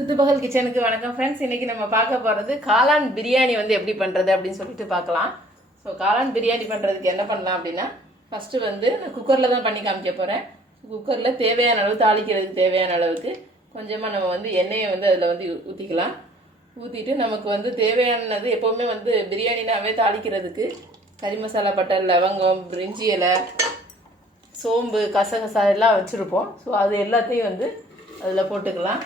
சித்துபகல் கிச்சனுக்கு வணக்கம் ஃப்ரெண்ட்ஸ். இன்றைக்கி நம்ம பார்க்க போகிறது காளான் பிரியாணி வந்து எப்படி பண்ணுறது அப்படின்னு சொல்லிட்டு பார்க்கலாம். ஸோ காளான் பிரியாணி பண்ணுறதுக்கு என்ன பண்ணலாம் அப்படின்னா, ஃபஸ்ட்டு வந்து நான் குக்கரில் தான் பண்ணி காமிக்க போகிறேன். குக்கரில் தேவையான அளவு தாளிக்கிறதுக்கு தேவையான அளவுக்கு கொஞ்சமாக நம்ம வந்து எண்ணெயை வந்து அதில் வந்து ஊற்றிக்கலாம். ஊற்றிட்டு நமக்கு வந்து தேவையானது எப்போவுமே வந்து பிரியாணினாவே தாளிக்கிறதுக்கு கறி மசாலா, பட்டை, லவங்கம், பிரிஞ்சி இலை, சோம்பு, கசகசா எல்லாம் வச்சுருப்போம். ஸோ அது எல்லாத்தையும் வந்து அதில் போட்டுக்கலாம்.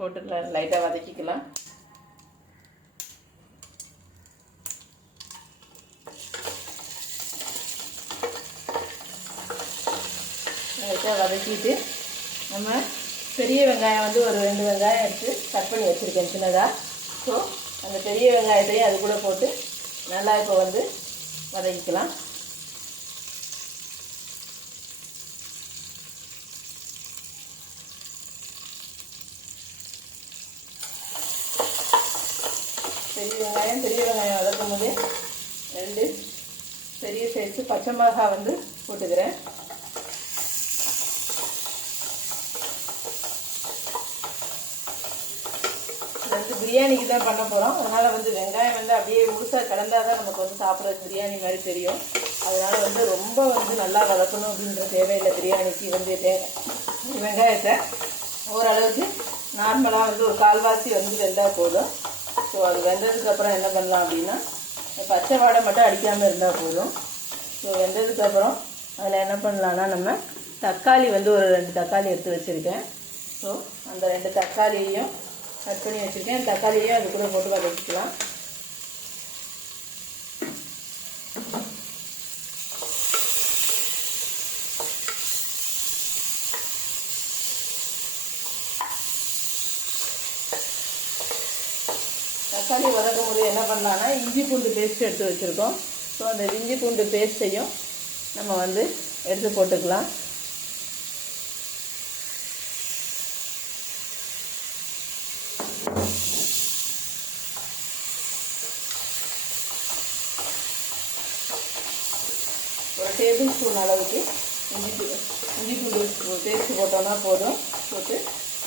போட்டுக்கலாம், லைட்டாக வதக்கிக்கலாம். லைட்டாக வதக்கிட்டு நம்ம பெரிய வெங்காயம் வந்து ஒரு 2 வெங்காயம் எடுத்து கட் பண்ணி வச்சுருக்கேன் சின்னதாக. ஸோ அந்த பெரிய வெங்காயத்தையும் அது கூட போட்டு நல்லா இப்போ வந்து வதக்கிக்கலாம். பெரிய வெங்காயம் வதக்கும் போது 2 பெரிய சைஸு பச்சை மிளகாய் வந்து போட்டுக்கிறேன். இது வந்து பிரியாணிக்கு தான் பண்ண போகிறோம். அதனால் வந்து வெங்காயம் வந்து அப்படியே முழுசாக கலந்தால் தான் நமக்கு வந்து சாப்பிட்றது பிரியாணி மாதிரி தெரியும். அதனால் வந்து ரொம்ப வந்து நல்லா வதக்கணும் அப்படின்ற தேவையில்லை. பிரியாணிக்கு வந்து வெங்காயத்தை ஓரளவுக்கு நார்மலாக வந்து ஒரு கால்வாசி வந்து வெந்தால் போதும். ஸோ அது வெந்ததுக்கப்புறம் என்ன பண்ணலாம் அப்படின்னா, பச்சை வாடை மட்டும் அடிக்காமல் இருந்தால் போதும். ஸோ வெந்ததுக்கப்புறம் அதில் என்ன பண்ணலான்னா, நம்ம தக்காளி வந்து ஒரு 2 தக்காளி எடுத்து வச்சுருக்கேன். ஸோ அந்த 2 தக்காளியையும் கட் பண்ணி வச்சுருக்கேன். தக்காளியையும் அது கூட போட்டு வதக்கிக்கலாம். தக்காளி வதக்கும் போது என்ன பண்ணலான்னா, இஞ்சி பூண்டு பேஸ்ட் எடுத்து வச்சுருக்கோம். ஸோ அந்த இஞ்சி பூண்டு பேஸ்ட்டையும் நம்ம வந்து எடுத்து போட்டுக்கலாம். ஒரு டேபிள் ஸ்பூன் அளவுக்கு இஞ்சி பூண்டு பேஸ்ட் போட்டோம்னா போதும். போட்டு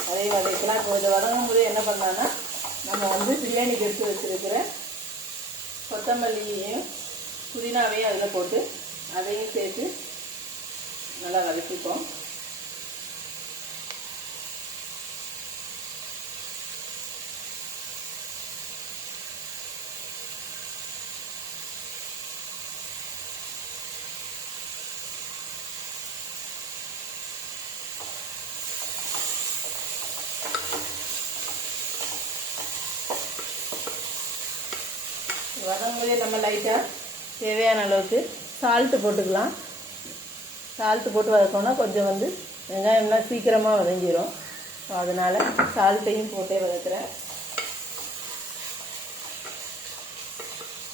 அதையும் வதக்கலாம். இப்போ இதை வதங்கும் போது என்ன பண்ணலான்னா, நம்ம வந்து பிரியாணிக்கு எடுத்து வச்சுருக்கிற கொத்தமல்லியையும் புதினாவையும் அதில் போட்டு அதையும் சேர்த்து நல்லா வதக்கிப்போம். வதங்கும்போதே நம்ம லைட்டாக தேவையான அளவுக்கு சால்ட்டு போட்டுக்கலாம். சால்ட்டு போட்டு வதக்கணும்னா கொஞ்சம் வந்து வெங்காயம்லாம் சீக்கிரமாக வதங்கிடும். ஸோ அதனால் சால்ட்டையும் போட்டே வதக்குறேன்.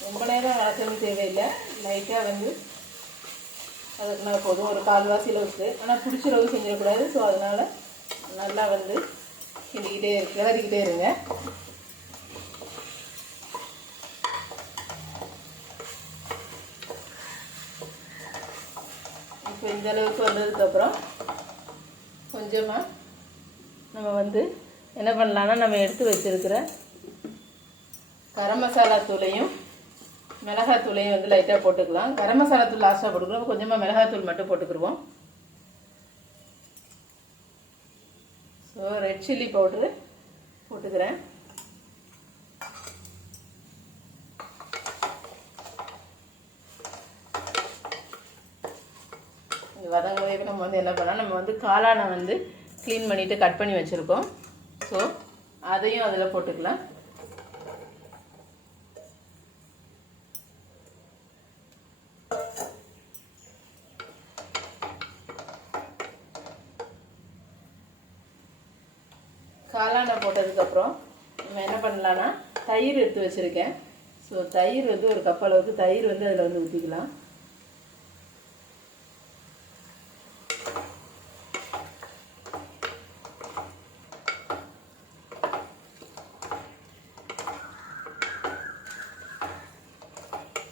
ரொம்ப நேரம் வதக்கணும் தேவையில்லை. லைட்டாக வந்து வதக்கினா போதும், ஒரு கால்வாசி அளவுக்கு. ஆனால் பிடிச்ச அளவு செஞ்சிடக்கூடாது. ஸோ அதனால் நல்லா வந்து கிளறிக்கிட்டே இருங்க. இப்போ இந்த அளவுக்கு வந்ததுக்கப்புறம் கொஞ்சமாக நம்ம வந்து என்ன பண்ணலான்னா, நம்ம எடுத்து வச்சுருக்கிற கரம் மசாலா தூளையும் மிளகாய் தூளையும் வந்து லைட்டாக போட்டுக்கலாம். கரம் மசாலா தூள் லாஸ்ட்டாக போட்டுக்கிறோம். கொஞ்சமாக மிளகாய் தூள் மட்டும் போட்டுக்கிடுவோம். ஸோ ரெட் சில்லி பவுட்ரு போட்டுக்கிறேன். வதங்கவே நம்ம வந்து என்ன பண்ணால், நம்ம வந்து காளானை வந்து க்ளீன் பண்ணிவிட்டு கட் பண்ணி வச்சுருக்கோம். ஸோ அதையும் அதில் போட்டுக்கலாம். காளானை போட்டதுக்கப்புறம் நம்ம என்ன பண்ணலான்னா, தயிர் எடுத்து வச்சுருக்கேன். ஸோ தயிர் வந்து ஒரு கப் அளவுக்கு தயிர் வந்து அதில் வந்து ஊற்றிக்கலாம்.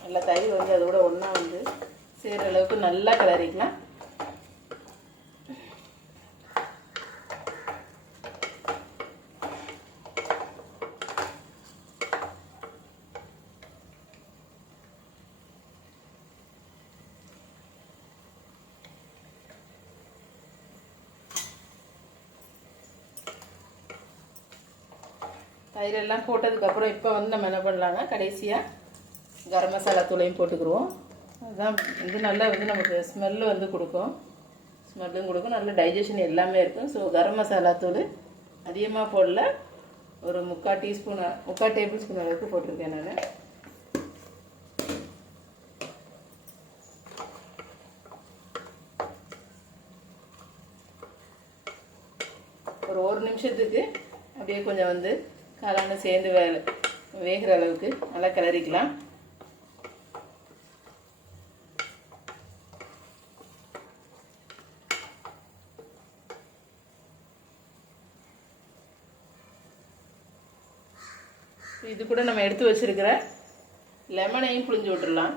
நல்லா தயிர் வந்து அதோட ஒன்றா வந்து சேர்கிற அளவுக்கு நல்லா கிளறிக்கலாம். தயிரெல்லாம் போட்டதுக்கப்புறம் இப்போ வந்து நம்ம என்ன பண்ணலான்னா கடைசியாக கரம் மசாலா தூளையும் போட்டுக்கிடுவோம். அதுதான் வந்து நல்லா வந்து நமக்கு ஸ்மெல்லு வந்து கொடுக்கும், ஸ்மெல்லும் கொடுக்கும், நல்ல டைஜஷன் எல்லாமே இருக்கும். ஸோ கரம் மசாலா தூள் அதிகமாக போடல, ஒரு 3/4 டேபிள் ஸ்பூன் அளவுக்கு போட்டிருக்கேன் நான். ஒரு நிமிஷத்துக்கு அப்படியே கொஞ்சம் வந்து காளான் சேர்ந்து வேகிற அளவுக்கு நல்லா கிளறிக்கலாம். இது கூட நம்ம எடுத்து வச்சிருக்கிற லெமனையும் புழிஞ்சு விட்டுடலாம்.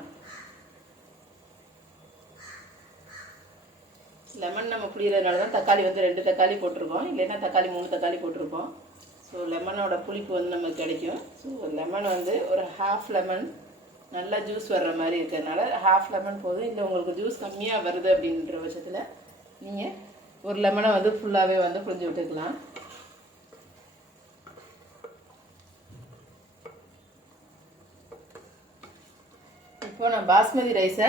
லெமன் நம்ம புளியறதுனால தான் தக்காளி வந்து 2 தக்காளி போட்டிருக்கோம், இல்லைன்னா தக்காளி 3 தக்காளி போட்டிருக்கோம். ஸோ லெமனோட புளிப்பு வந்து நமக்கு கிடைக்கும். ஸோ லெமன் வந்து ஒரு 1/2 லெமன் நல்லா ஜூஸ் வர்ற மாதிரி இருக்கிறதுனால 1/2 லெமன் போதும். இல்லை உங்களுக்கு ஜூஸ் கம்மியாக வருது அப்படின்ற பட்சத்தில் நீங்கள் ஒரு லெமனை வந்து ஃபுல்லாகவே வந்து புழிஞ்சு விட்டுக்கலாம். இப்போ நான் பாஸ்மதி ரைஸை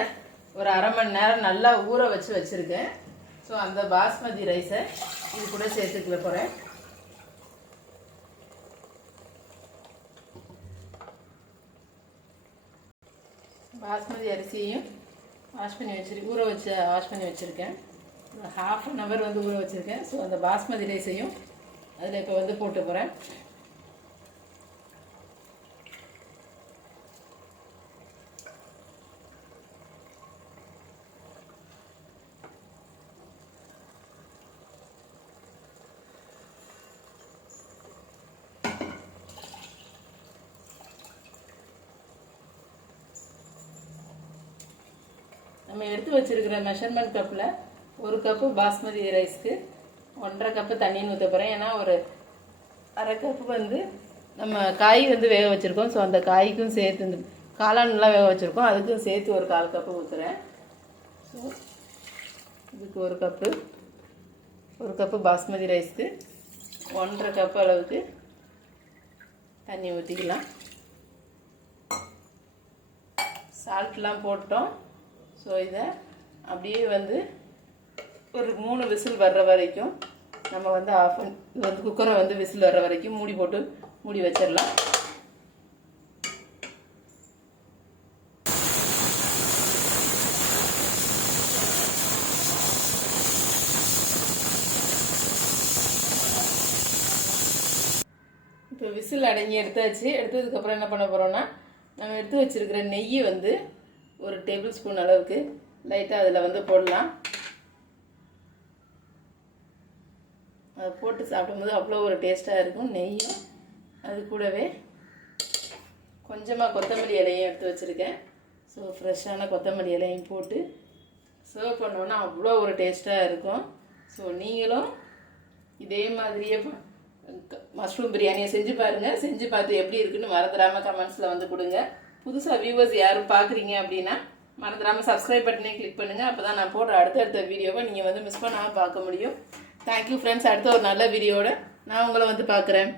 ஒரு 1/2 மணி நேரம் நல்லா ஊற வச்சுருக்கேன். ஸோ அந்த பாஸ்மதி ரைஸை இது கூட சேர்த்துக்கல போகிறேன். பாஸ்மதி அரிசியையும் வாஷ் பண்ணி வச்சுருக்கேன். ஒரு 1/2 அன் ஹவர் வந்து ஊற வச்சுருக்கேன். ஸோ அந்த பாஸ்மதி ரைஸையும் அதில் இப்போ வந்து போட்டு போகிறேன். நம்ம எடுத்து வச்சிருக்கிற மெஷர்மெண்ட் கப்பில் 1 கப்பு பாஸ்மதி ரைஸ்க்கு 1.5 கப்பு தண்ணின்னு ஊற்ற போகிறேன். ஏன்னா ஒரு 1/2 கப்பு வந்து நம்ம காய் வந்து வேக வச்சுருக்கோம். ஸோ அந்த காய்க்கும் சேர்த்து இந்த காளான்லாம் வேக வச்சுருக்கோம், அதுக்கும் சேர்த்து ஒரு 1/4 கப்பு ஊற்றுறேன். ஸோ இதுக்கு 1 கப்பு பாஸ்மதி ரைஸ்க்கு 1.5 கப்பு அளவுக்கு தண்ணி ஊற்றிக்கலாம். சால்ட்லாம் போட்டோம். ஸோ இதை அப்படியே வந்து ஒரு 3 விசில் வர்ற வரைக்கும் நம்ம வந்து இது வந்து குக்கரை வந்து விசில் வர்ற வரைக்கும் மூடி வச்சிடலாம். இப்போ விசில் அடங்கி எடுத்ததுக்கப்புறம் என்ன பண்ண போகிறோம்னா, நம்ம எடுத்து வச்சிருக்கிற நெய் வந்து ஒரு டேபிள் ஸ்பூன் அளவுக்கு லைட்டாக அதில் வந்து போடலாம். அதை போட்டு சாப்பிடும்போது அவ்வளோ ஒரு டேஸ்ட்டாக இருக்கும். நெய்யும் அது கூடவே கொஞ்சமாக கொத்தமல்லி இலையும் எடுத்து வச்சுருக்கேன். ஸோ ஃப்ரெஷ்ஷான கொத்தமல்லி இலையும் போட்டு சர்வ் பண்ணோன்னா அவ்வளோ ஒரு டேஸ்ட்டாக இருக்கும். ஸோ நீங்களும் இதே மாதிரியே மஷ்ரூம் பிரியாணியை செஞ்சு பாருங்கள். செஞ்சு பார்த்து எப்படி இருக்குன்னு மறந்துடாமல் கமெண்ட்ஸில் வந்து கொடுங்க. புதுசாக வியூவர்ஸ் யாரும் பார்க்குறீங்க அப்படின்னா மறந்துடாமல் சப்ஸ்கிரைப் பட்டனே கிளிக் பண்ணுங்கள். அப்போ தான் நான் போடுற அடுத்தடுத்த வீடியோவை நீங்கள் வந்து மிஸ் பண்ணாமல் பார்க்க முடியும். Thank you friends. அடுத்த ஒரு நல்ல வீடியோவோட நான் உங்களை வந்து பார்க்குறேன்.